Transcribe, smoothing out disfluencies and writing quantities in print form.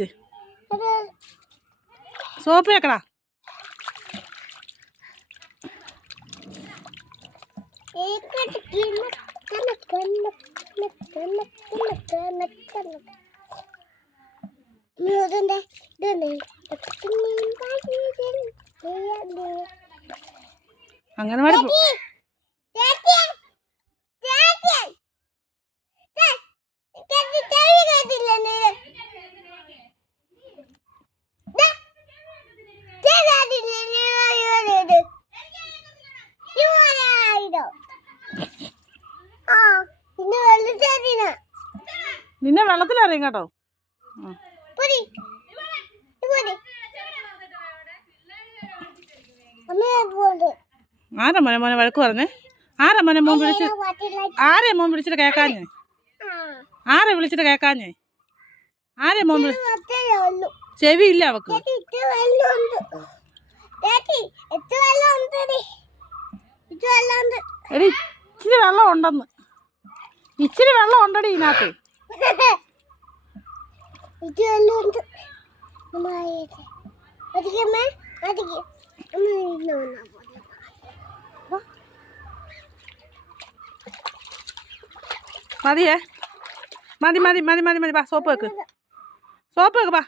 വെച്ച് സോപ്പ് വെക്കടാ. അംഗനവാടി നിന്നെ വെള്ളത്തിലറിയും കേട്ടോ. ആരാ മോനെ മോനെ വഴക്ക് പറഞ്ഞേ? ആരാ മോനെ മോൻ വിളിച്ച്? ആരെ മോൻ വിളിച്ചിട്ട് കേക്കാഞ്ഞേ? ആരെ വിളിച്ചിട്ട് കേക്കാഞ്ഞേ? ആരെ മോൻ ചെവി ഇല്ല അവക്ക്. എടി ഇച്ചിരി വെള്ളം ഉണ്ടെന്ന്. ഇച്ചിരി വെള്ളം ഉണ്ടടി ഇതിനകത്ത്. മതിയേ? മതി മതി മതി മതി മതി. ബാ സോപ്പ് വെക്ക്, സോപ്പ് വെക്ക്. ബാ